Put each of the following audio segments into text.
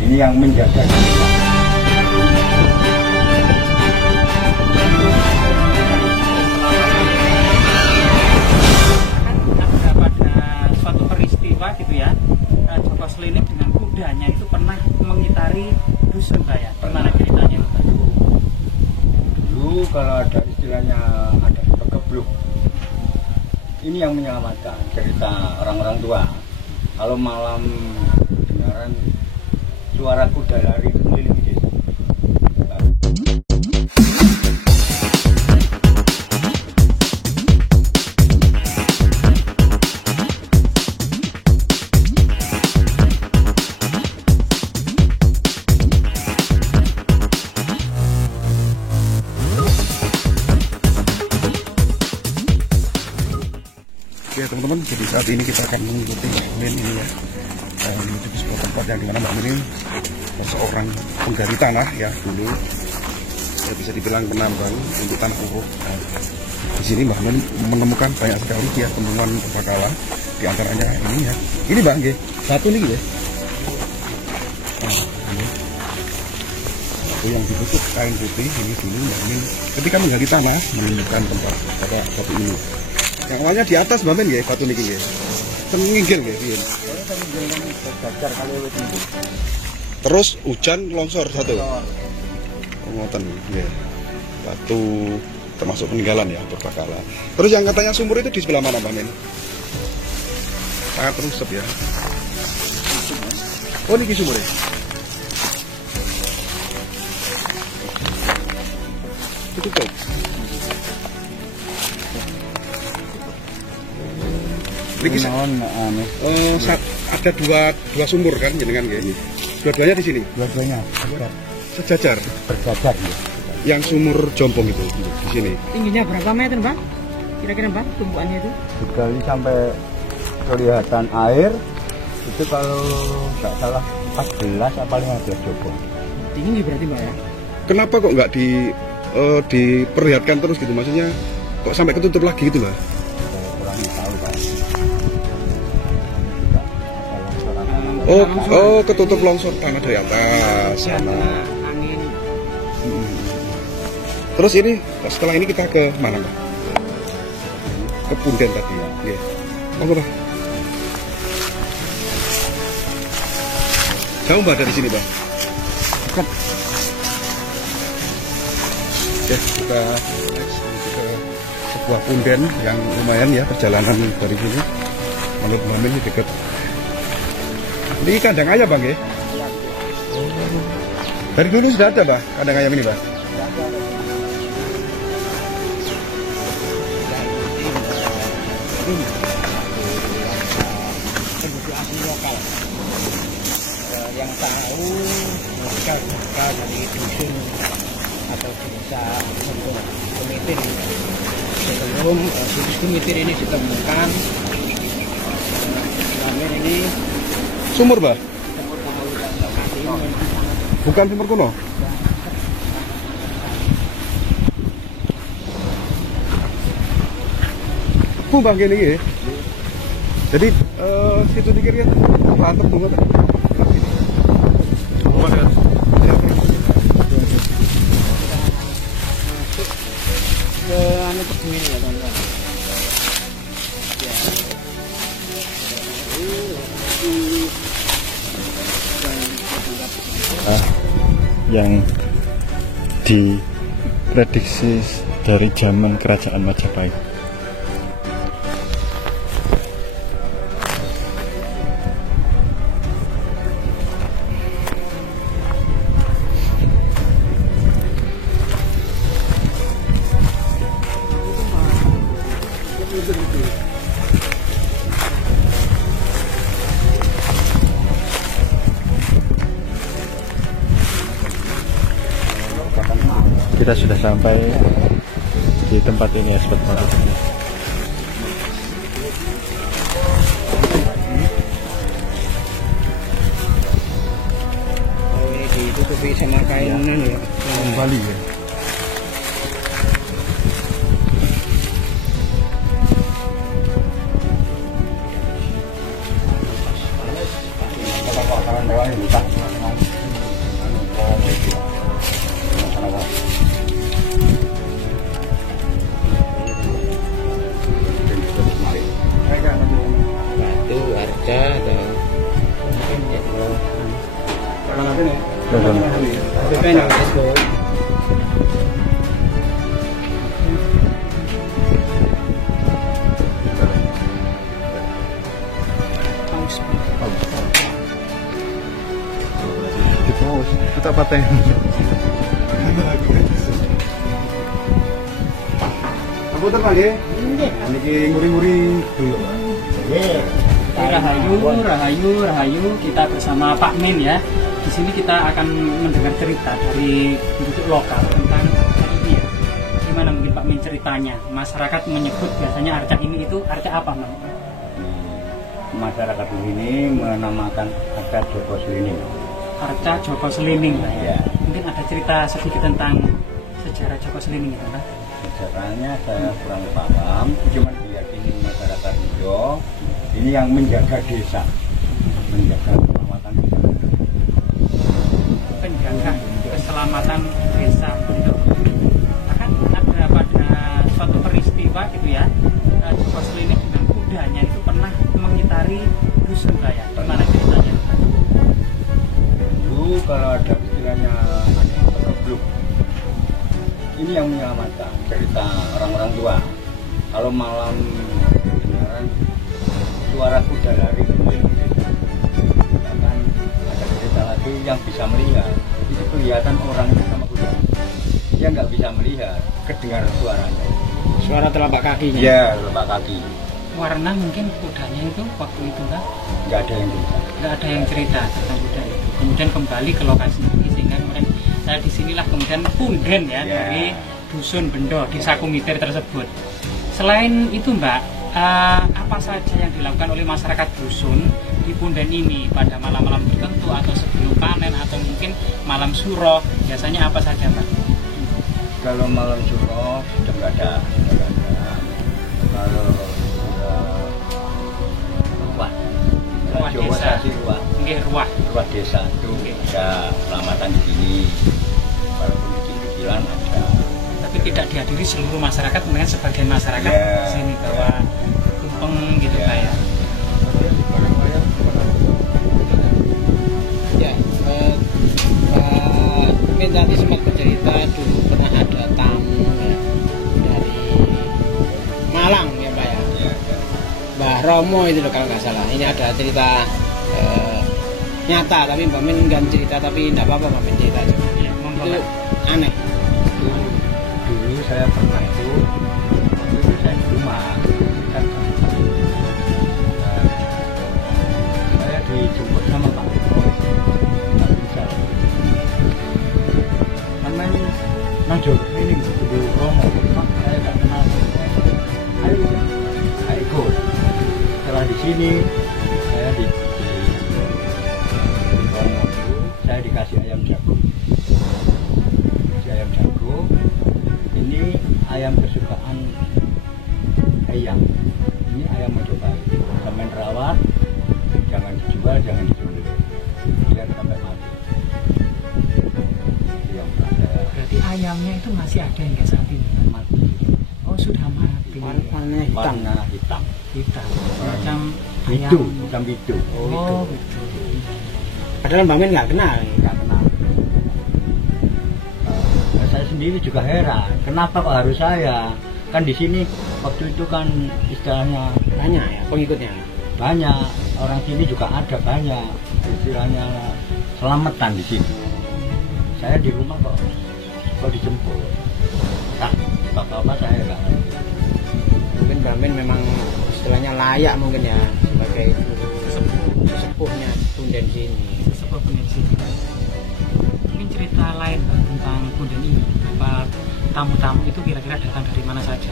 Ini yang menjaga. Suatu peristiwa gitu ya, Joko Slinik dengan kudanya itu pernah mengitari dusun Pak ya. Gimana ceritanya Pak? Dulu kalau ada istilahnya ada kegebluk, ini yang menyelamatkan cerita orang-orang tua. Kalau malam dengaran suara kuda lari keliling desa. Ya teman-teman, jadi saat ini kita akan mengikuti Min ini ya, menuju ke sebuah tempat yang dimana Mbak Min ini seorang penggali tanah ya dulu, ya bisa dibilang penambang untuk tanah uruk. Di sini Mbak Min menemukan banyak sekali ya temuan purbakala, di antaranya ini ya, ini Mbak, nggih, satu nih ya. Ini satu yang ditutup kain putih ini dulu Mbak Min ketika menggali tanah menemukan tempat pada satu ini. Yang awalnya di atas Mbak Min nggih, batu niki nggih. Tenginggil nggih piye? Terus hujan longsor satu. Ngoten nggih. Batu termasuk peninggalan ya purbakala. Terus yang katanya sumur itu di sebelah mana Mbak Min? Sangat rusep ya. Oh niki sumurnya. Tutup. Niki ada dua sumur kan jenengan nggih. Dua-duanya di sini. Dua-duanya Sejajar. berjajar ya. Yang sumur Jompong itu di sini. Tingginya berapa meter Pak? Kira-kira Pak tumpuannya itu? Digali sampai kelihatan air itu kalau nggak salah 14 apa 15 joko. Tinggi berarti Pak ya? Kenapa kok nggak diperlihatkan terus gitu? Maksudnya kok sampai ketutup lagi gitu Mbak? Saya kurang tahu Pak. Oh, ketutup longsor tanah dari atas. Sana. Angin. Terus ini setelah ini kita ke mana Mbak? Ke Punden tadi ya. Nggih. Monggo Mbak. Jauh Mbak dari sini Mbak? Dekat. Ya, kita menuju ke sebuah punden yang lumayan ya perjalanan dari sini. Menurut Mbak Min ini dekat. Ini kandang ayam Bang ya? Dari dulu sudah ada Mbak kandang ayam ini Mbak? Penduduk asli lokal yang tahu mereka dari dusun atau desa untuk Kumitir sebelum situs Kumitir ini ditemukan. Kami ini Sumur Mbak? Bukan sumur kuno? Bu Bang gini ya? Jadi situ dikir ya mantep banget. ke anu pegunungan ya teman-teman. Yang diprediksi dari zaman kerajaan Majapahit. Kita sudah sampai di tempat ini ya sobat motor. Oh ini ditutupi sama kainan ya. Kembali ya. Kalau kalian doang buka. Kita patah. Aku terpanggil. Niki nguri-nguri dulu. Rahayu, kita bersama Pak Min ya. Di sini kita akan mendengar cerita dari penduduk lokal tentang arca ini ya. Gimana mungkin Pak Min ceritanya? Masyarakat menyebut biasanya arca ini itu arca apa, Mas? Masyarakat di sini menamakan arca Joko Slining. Arca Joko Slining Pak ya. Ya. Mungkin ada cerita sedikit tentang sejarah Joko Slining itu, Pak? Sejarahnya saya kurang paham, cuma diyakini masyarakat Ijo ini yang menjaga desa, menjaga keselamatan desa. Penjaga keselamatan desa itu. Bahkan ada pada suatu peristiwa gitu ya, Joko Slining dengan kudanya itu pernah mengitari dusun Pak ya. Gimana ceritanya? Dulu kalau ada istilahnya penebluk, ini yang menyelamatkan, cerita orang-orang tua. Kalau malam kedengaran suara kuda lari keliling, bahkan ada cerita lagi yang bisa melihat, itu kelihatan orang itu sama kuda, dia nggak bisa melihat, kedengaran suaranya. Suara telapak kakinya. Iya, telapak kaki. Warna mungkin kudanya itu waktu itu Pak Nggak ada yang bisa. nggak ada yang cerita tentang kuda itu. Kemudian kembali ke lokasi ini sehingga kemudian disinilah kemudian punden ya dari dusun Bendo desa Kumitir tersebut. Selain itu Mbak, apa saja yang dilakukan oleh masyarakat dusun di punden ini pada malam-malam tertentu atau sebelum panen atau mungkin malam suro, biasanya apa saja Mbak? Kalau malam suro sudah nggak ada. Kalau ruah Jawa desa. sih ruah desa itu ada selamatan di sini, walaupun kecil-kecilan ada. Tapi tidak dihadiri seluruh masyarakat, mungkin sebagian masyarakat Ya, sini bawa tumpeng gitu Ya. Pak ya. Ya, Pak Min tadi sempat bercerita dulu pernah ada tamu ya, dari Malang ya Pak ya, Ya. Mbah Romo itu loh kalau nggak salah. Ini ada cerita nyata, tapi Mbak Min nggak cerita, tapi nggak apa-apa Mbak Min cerita aja. Ya, monggo, Itu Pak. aneh. Dulu saya pernah itu saya di rumah kan, saya dijemput sama Pak bisa namanya Najo ini di Romo, Pak saya tak kenal, ayo ikut. Setelah di sini saya di Romo itu saya dikasih ayam jago. Ayam jago ini ayam kesukaan ayam. Ini ayam Majapahit. Sampai rawat, jangan dijual, jangan dibeli, biar sampai mati. Itu yang pernah saya Berarti ayamnya itu masih ada hingga saat ini Pak? mati. Oh sudah mati. Warnanya hitam. Warna hitam. Hitam. Macam Bidu, bukan bidu. Oh gitu. Padahal Mbak Min nggak kenal. Nggak kenal. Saya sendiri juga heran, kenapa kok harus saya? Kan di sini waktu itu kan istilahnya Banyak ya pengikutnya. banyak, orang sini juga ada banyak, istilahnya selamatan di sini. Saya di rumah kok dijemput. Tak apa saya nggak ngerti. Mungkin Mbak Min memang istilahnya layak mungkin ya sebagai sepuhnya punden sini. Sebuah punden sini. Mungkin cerita lain Pak, tentang punden ini. Apa tamu-tamu itu kira-kira datang dari mana saja?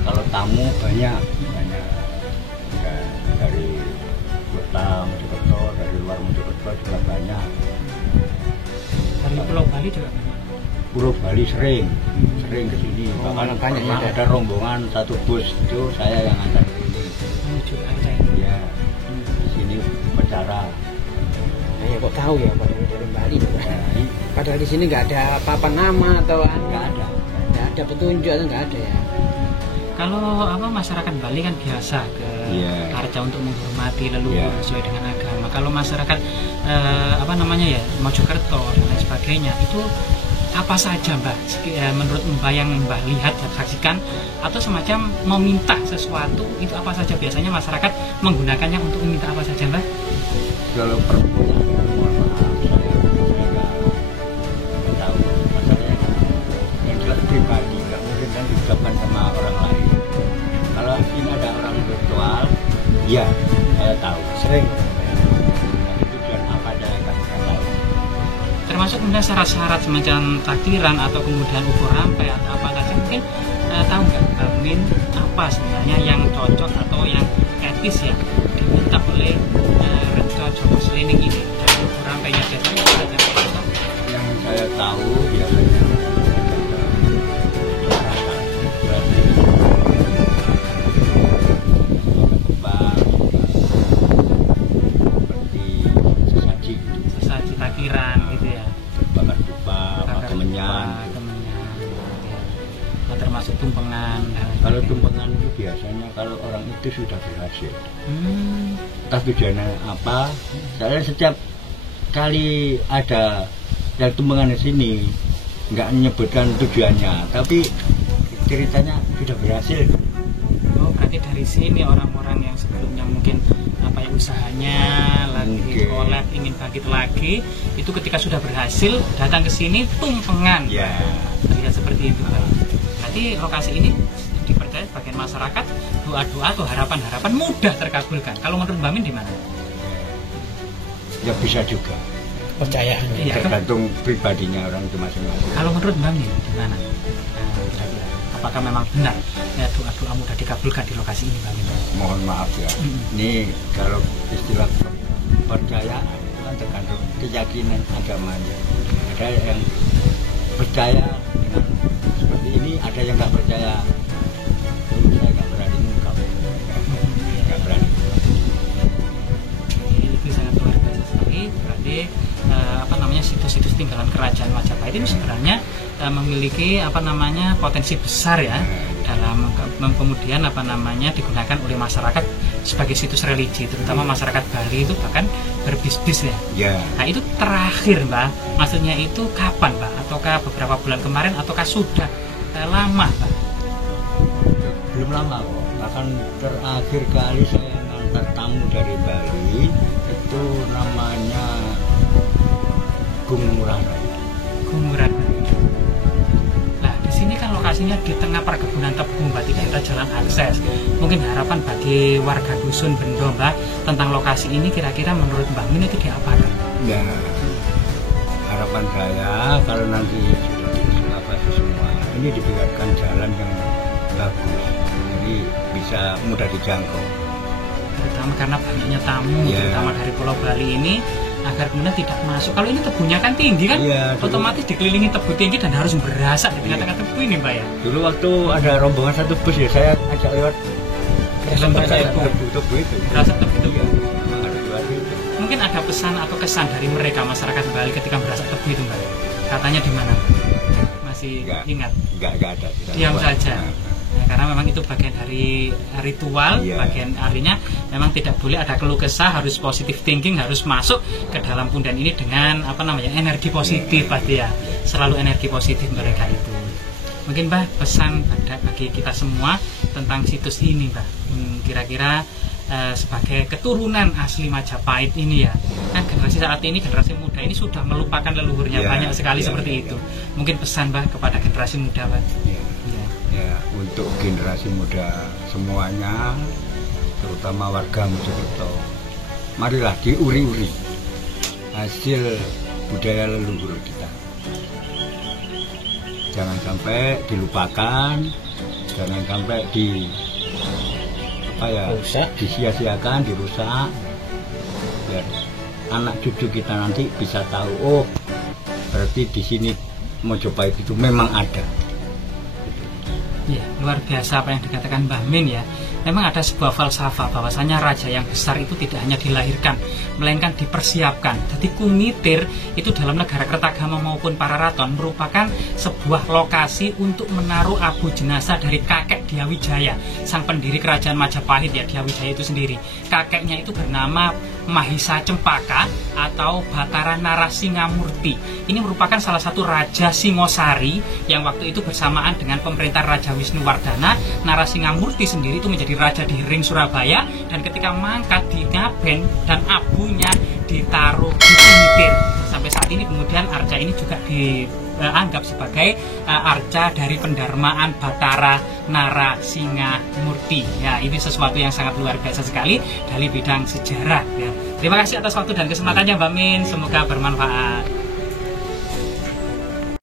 Kalau tamu banyak ya, dari kota Mojokerto, dari luar Mojokerto juga banyak. Dari Pulau Bali juga banyak. Pulau Bali sering ke sini. Oh, Bahkan banyak pernah ya. ada rombongan satu bus itu saya yang antar ke sini. Menuju aja ini. Ya, di sini upacara. Nah, ya kok tahu ya padahal dari Bali. Ya, Padahal di sini nggak ada apa-apa nama atau nggak ada. nggak ada petunjuk atau nggak ada ya. Kalau apa masyarakat Bali kan biasa ke Iya. arca untuk menghormati leluhur Iya. sesuai dengan agama. Mbak, kalau masyarakat apa namanya ya, Mojokerto dan lain sebagainya, itu apa saja Mbak menurut Mbak yang Mbak lihat dan saksikan, atau semacam meminta sesuatu, itu apa saja biasanya masyarakat menggunakannya untuk meminta apa saja Mbak? Kalau perlu, mohon maaf, saya nggak tahu masalahnya yang jelas pribadi, nggak mungkin kan diucapkan sama orang lain. Kalau ini ada orang virtual, ya saya tahu, sering. Tapi tujuan apa saya nggak tahu. Termasuk kemudian syarat-syarat semacam takdiran atau kemudian ukur rampai atau apa saja, mungkin tahu nggak Mbak Min apa sebenarnya yang cocok atau yang etis ya diminta oleh Rejo Joko Slining ini, dari ukur rampainya biasanya apa saja? Yang saya tahu biasanya sesaji takdiran gitu ya, bakar dupa, kemenyan. Nah, termasuk tumpengan. Kalau tumpengan itu biasanya kalau orang itu sudah berhasil. Entah tujuannya apa. Saya setiap kali ada yang tumpengan di sini nggak menyebutkan tujuannya, tapi ceritanya sudah berhasil. Oh, berarti dari sini orang-orang yang sebelumnya mungkin apa ya usahanya lagi collab ingin bangkit lagi, itu ketika sudah berhasil datang ke sini tumpengan. Ya. Tidak seperti itu Pak. Berarti lokasi ini dipercaya sebagian masyarakat doa-doa atau harapan-harapan mudah terkabulkan. Kalau menurut Mbak Min di mana? Ya bisa juga. Percayaan. Iya, Tergantung pribadinya orang itu masing-masing. kalau menurut Mbak Min di mana? Kira-kira. Apakah memang benar ya doa-doa mudah dikabulkan di lokasi ini Mbak Min? Mohon maaf ya. Ini kalau istilah percayaan itu kan tergantung keyakinan agamanya. Ada yang percaya dengan seperti ini, ada yang nggak percaya. Saya nggak berani mengungkap. Nggak berani. Itu sangat luar biasa sekali. Berarti apa namanya situs-situs tinggalan kerajaan Majapahit ini sebenarnya memiliki apa namanya potensi besar ya dalam kemudian apa namanya digunakan oleh masyarakat sebagai situs religi, terutama masyarakat Bali itu bahkan berbisnis ya. Ya. Nah itu terakhir Mbak, maksudnya itu kapan Mbak? Ataukah beberapa bulan kemarin ataukah sudah lama Mbak? Belum lama kok. Bahkan terakhir kali saya ngantar tamu dari Bali itu namanya Gumuran. Gumuran. Nah di sini kan lokasinya di tengah perkebunan tebu Mbak, tidak ada jalan akses. Mungkin harapan bagi warga dusun Bendo Mbak tentang lokasi ini kira-kira menurut Mbak Min itu diapakan? Ya, harapan saya kalau nanti sudah semua ini dibuatkan jalan yang bagus, jadi bisa mudah dijangkau. Terutama karena banyaknya tamu, terutama dari Pulau Bali ini, agar kemudian tidak masuk. Kalau ini tebunya kan tinggi kan, otomatis dikelilingi tebu tinggi dan harus berasa di tengah-tengah tebu ini Mbak ya. Dulu waktu ada rombongan satu bus ya, saya ajak lewat tebu itu. Berasa tebu itu. Ada dua itu. Mungkin ada pesan atau kesan dari mereka masyarakat Bali ketika berasa tebu itu Mbak. Katanya di mana? Masih ingat? Enggak ada. Diam saja. Ya, karena memang itu bagian dari ritual, bagian artinya memang tidak boleh ada keluh kesah, harus positive thinking, harus masuk ke dalam punden ini dengan apa namanya energi positif pasti ya, selalu energi positif mereka itu. Mungkin Mbak pesan bagi kita semua tentang situs ini Mbak, kira-kira sebagai keturunan asli Majapahit ini ya, kan generasi saat ini, generasi muda ini sudah melupakan leluhurnya banyak sekali seperti itu. Mungkin pesan Mbak kepada generasi muda Mbak. Ya, untuk generasi muda semuanya, terutama warga Mojokerto, marilah diuri-uri hasil budaya leluhur kita. Jangan sampai dilupakan, jangan sampai disia-siakan, dirusak. Biar anak cucu kita nanti bisa tahu, oh berarti di sini Mojopahit itu memang ada. Yeah. luar biasa apa yang dikatakan Mbah Min ya. Memang ada sebuah falsafah bahwasanya raja yang besar itu tidak hanya dilahirkan, melainkan dipersiapkan. Jadi Kumitir itu dalam negara Kertagama maupun Pararaton merupakan sebuah lokasi untuk menaruh abu jenazah dari kakek Dyawijaya, sang pendiri kerajaan Majapahit ya, Dyawijaya itu sendiri. Kakeknya itu bernama Mahisa Cempaka atau Batara Narasingamurti. Ini merupakan salah satu raja Singosari yang waktu itu bersamaan dengan pemerintah Raja Wisnuwardana. Narasingamurti sendiri itu menjadi raja di Ring Surabaya, dan ketika mangkat di Ngaben dan abunya ditaruh di Kumitir. Sampai saat ini kemudian arca ini juga dianggap sebagai arca dari pendarmaan Batara Narasingamurti. Ya, ini sesuatu yang sangat luar biasa sekali dari bidang sejarah ya. Terima kasih atas waktu dan kesempatannya Mbak Min, semoga bermanfaat.